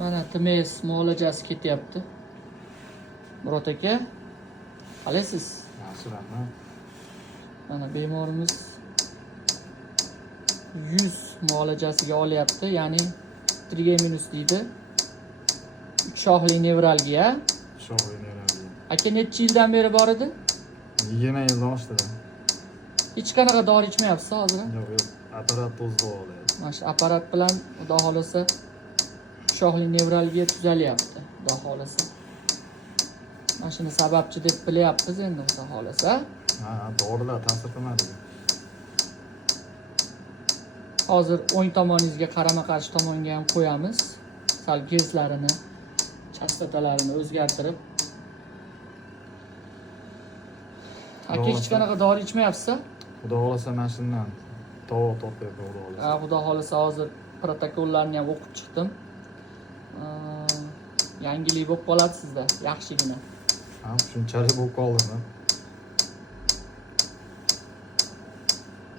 Mana TMS muolajasi ketyapti. Murod aka, qalaysiz? Yaxshi, rahmat. Mana bemorimiz 100 muolajasiga olyapti, ya'ni trigeminus deydi. 3 shoxli nevralgiya. Shoxli nevralgiya. Aka necha yildan beri bor edi? 20 yildan oshdi. Hech qanaqa dori ichmayapsiz hozir? Yo'q. Apparat tozda olyapti. Mana shu apparat bilan xudo xolasa shoxli nevralgiya tuzalyapti, xudo xolasa. Mana shuni sababchi deb bilyapmiz endi, xudo xolasa. Ha, dorilar ta'sir qilmadi. Hozir o'ng tomoningizga qarama-qarshi tomonga ham qo'yamiz. Sal gezlarini, chastotalarini o'zgartirib. Aka hech qanaqa dori ichmayapsiz? Xudo xolasa mana shundan tovoq topib xudo xolasa. Ha, xudo xolasa hozir protokollarni ham o'qib chiqdim. Yangilik bo'lib qoladi sizda, yaxshigina. Ha, shunchalik bo'lib qoldimi?